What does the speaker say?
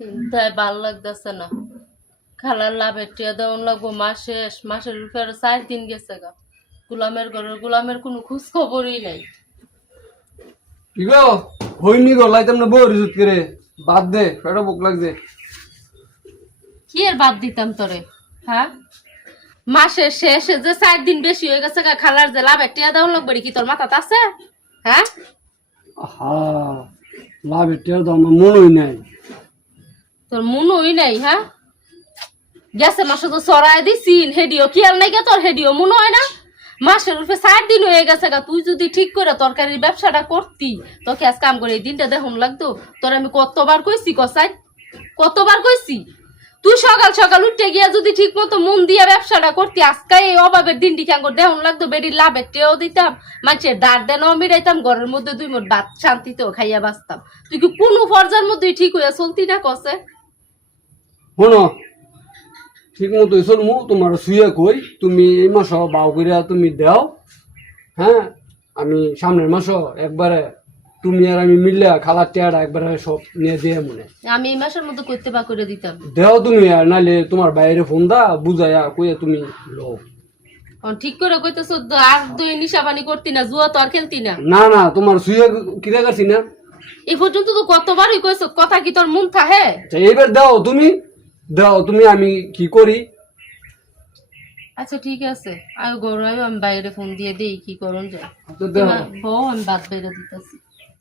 চিন্তায় ভালো লাগতেছে না। খালার লাভের টিয়া দেওয়ান লাগবো মাস শেষ মাসের উপরে চার দিন গেছে গা। গোলামের ঘরের গোলামের কোনো খোঁজ খবরই নাই। কি গো? হইনি গো লাইতাম না বই রিজুত করে। বাদ দে পেটা বুক লাগছে। কি আর বাদ দিতাম তোরে হ্যাঁ? মাসের শেষে যে চার দিন বেশি হয়ে গেছে গা খালার যে লাভের টিয়া দেওয়ান লাগবে কি তোর মাথাতে আছে? হ্যাঁ? আহা লাভের টের তো আমার নাই। তোর মনই নাই হ্যাঁ গেছে মাসে তো চড়াই দিছিন হেডিও কি আর নাই গে তোর, হেডিও মনে হয় না? মাসের উপরে চার দিন হয়ে গেছে গা, তুই যদি ঠিক করে তরকারির ব্যবসাটা করতি, তোকে আজ কাম করে এই দিনটা দেখুন লাগতো? তোর আমি কতবার কইছি কসাই কতবার কইছি? তুই সকাল সকাল উঠে গিয়া যদি ঠিক মতো মন দিয়া ব্যবসাটা করতি আজকে এই অভাবের দিনটি করে দেখুন লাগতো? বেরির লাভের টেও দিতাম, মানুষের দাঁড় দেনও মিটাইতাম ঘরের মধ্যে দুই মোট ভাত শান্তিতেও খাইয়া বাঁচতাম। তুই কি কোনো ফর্জার মধ্যেই ঠিক হইয়া চলতি না কসে শোনো ঠিক মতো চলমু তোমার শুয়ে কই তুমি এই মাস বাউ করিয়া তুমি দাও হ্যাঁ? আমি সামনের মাস একবারে তুমি আর আমি মিললে খালার টেয়ারা একবারে সব নিয়ে দিয়ে মনে। আমি এই মাসের মধ্যে করতে পা করে দিতাম। দেও তুমি আর নাইলে তোমার বাইরে ফোন দা বুঝাইয়া কইয়া তুমি লো এখন ঠিক করে কইতেছ আর দুই নিশাবানি করতি না জুয়া তো আর খেলতি না। না না তোমার শুয়ে কিরা করছি না। এই পর্যন্ত তো কতবারই কইছ কথা কি তোর মন থাহে? আচ্ছা, এইবার দাও তুমি। দাও তুমি আমি কি করি? আচ্ছা ঠিক আছে। আর গরু আমি বাইরে ফোন দিয়ে দিই কি করুন যায়। বউ আমি বাদ বাইরে দিতেছি।